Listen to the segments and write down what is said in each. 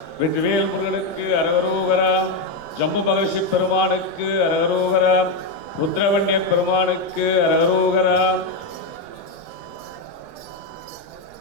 வெற்றிவேல் முருகனுக்கு அரகரோகரா ஜம்பு மகர்ஷி பெருமானுக்கு அரகரோகரா ருத்ரவண்ய பெருமானுக்கு அரகரோகரா.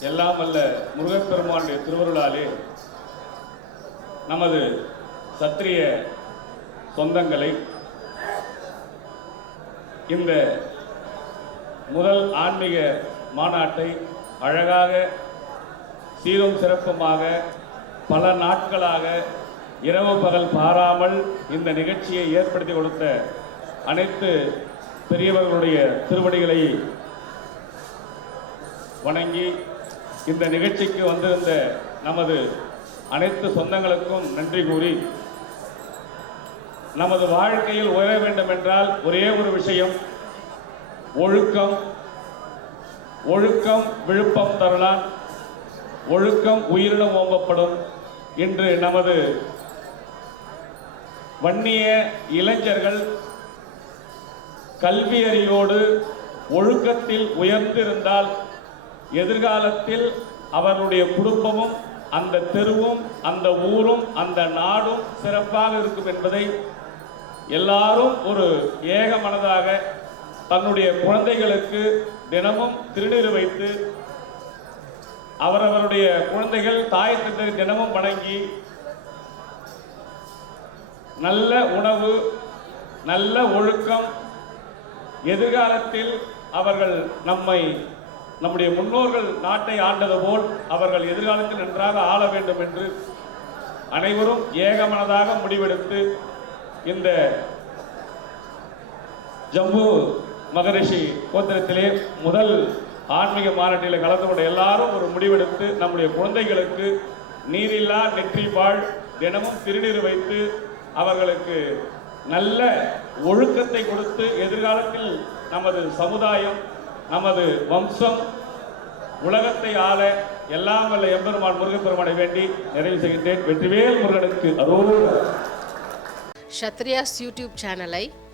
எல்லாம் அல்ல முருகப்பெருமானுடைய திருவருளாலே நமது சத்திரிய சொந்தங்களை இந்த முதல் ஆன்மீக மாநாட்டை அழகாக சீரும் சிறப்புமாக பல நாட்களாக இரவு பகல் பாராமல் இந்த நிகழ்ச்சியை ஏற்படுத்தி கொடுத்த அனைத்து பெரியவர்களுடைய திருவடிகளை வணங்கி இந்த நிகழ்ச்சிக்கு வந்திருந்த நமது அனைத்து சொந்தங்களுக்கும் நன்றி கூறி நமது வாழ்க்கையில் உயர வேண்டும் என்றால் ஒரே ஒரு விஷயம் ஒழுக்கம். ஒழுக்கம் விழுப்பம் தரலாம். ஒழுக்கம் உயிரினம் ஓம்பப்படும் இன்று நமது வன்னிய இளைஞர்கள் கல்வியறியோடு ஒழுக்கத்தில் உயர்ந்திருந்தால் எதிர்காலத்தில் அவருடைய குடும்பமும் அந்த தெருவும் அந்த ஊரும் அந்த நாடும் சிறப்பாக இருக்கும் என்பதை எல்லாரும் ஒரு ஏக மனதாக தன்னுடைய குழந்தைகளுக்கு தினமும் திருநீர் வைத்து அவரவருடைய குழந்தைகள் தாய் தந்தை தினமும் வணங்கி நல்ல உணவு நல்ல ஒழுக்கம் எதிர்காலத்தில் அவர்கள் நம்மை நம்முடைய முன்னோர்கள் நாட்டை ஆண்டது போல் அவர்கள் எதிர்காலத்தில் நன்றாக ஆள வேண்டும் என்று அனைவரும் ஏகமனதாக முடிவெடுத்து இந்த ஜம்மு மகரிஷி கோத்திரத்திலே முதல் ஆன்மீக மாநாட்டில் கலந்து கொண்ட எல்லாரும் ஒரு முடிவெடுத்து நம்முடைய குழந்தைகளுக்கு நீரில்லா நெற்றி வாழ் தினமும் திருநீர் வைத்து அவர்களுக்கு நல்ல ஒழுக்கத்தை கொடுத்து எதிர்காலத்தில் நமது சமுதாயம் நமது வம்சம் உலகத்தை ஆள எல்லாம் வல்ல எம்பெருமான் முருகப்பெருமானை வேண்டி நிறைவு செய்கின்றேன். வெற்றிவேல் முருகனுக்கு அரோகரா. ஷத்ரியாஸ் யூடியூப் சேனலை